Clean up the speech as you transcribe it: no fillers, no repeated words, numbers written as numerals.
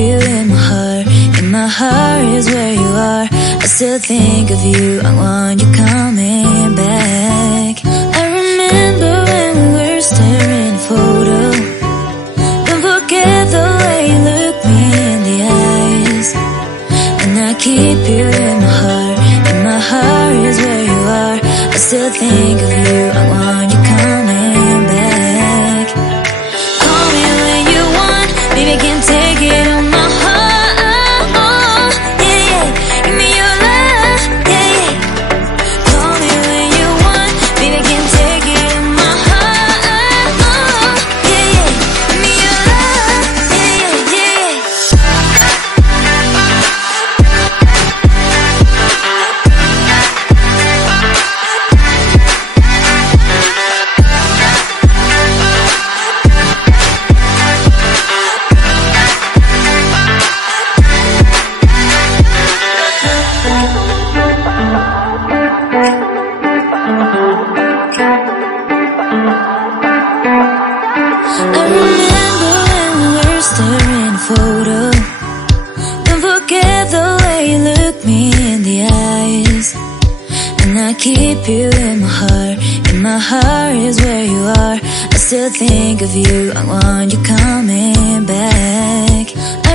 you in my heart. In my heart is where you are. I still think of you. I want you coming back. I remember when we were staring at a photo. Don't forget the way you look me in the eyes. And I keep you in my heart. In my heart is where you are. I still think of you. I want you coming back. Call me when you want. Maybe I can take it on my heart. Yeah, yeah. Give me your love. Yeah, yeah. Call me when you want. Maybe I can take it on my heart. Yeah, yeah. Give me your love. Yeah, yeah, yeah. I remember when we were staring at a photo. Don't forget the way you look me in the eyes. And I keep you in my heart. In my heart is where you are. I still think of you. I want you coming back. I